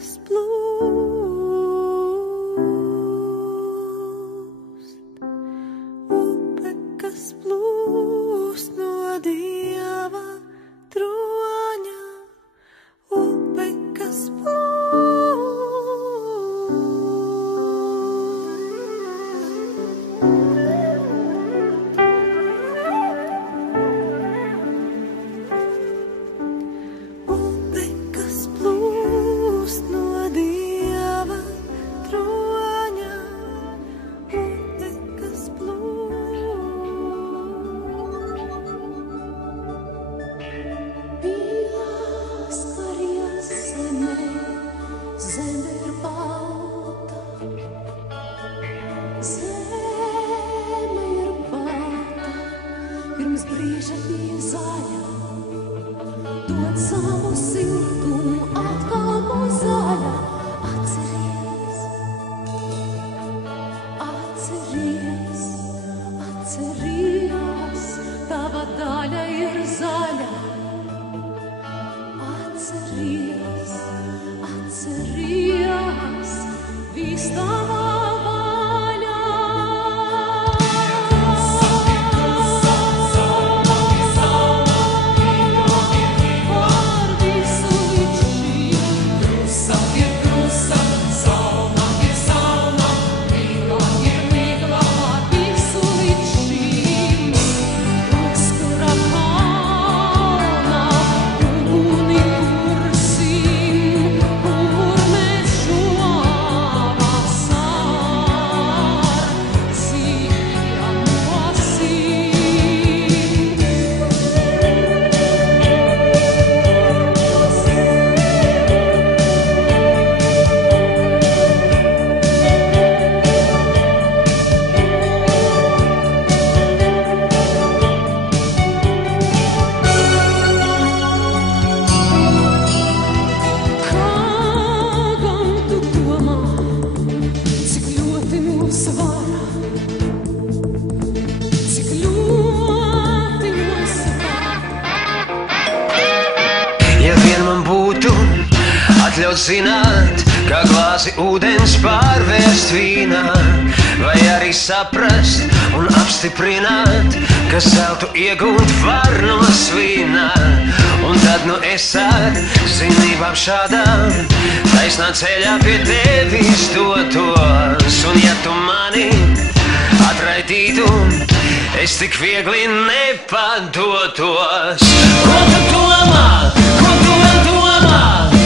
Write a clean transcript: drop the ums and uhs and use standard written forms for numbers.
kas plūst, upe, kas plūst no Dieva troņa, upe, kas pirms brīža bija zaļa, dod savu siltumu atkal būs zaļa. Atceries, atceries, atceries, tava daļa ir zaļa. Atceries, atceries, viss tava atļaut zināt, kā glāzi ūdens pārvērst vīnā, vai arī saprast un apstiprināt, ka zeltu iegūt var no svīnā. Un tad nu es ar zinībām šādām taisnā ceļā pie tevis dotos. Un ja tu mani atraidītu, es tik viegli nepadotos. Ko tu domā? Ko tu domā?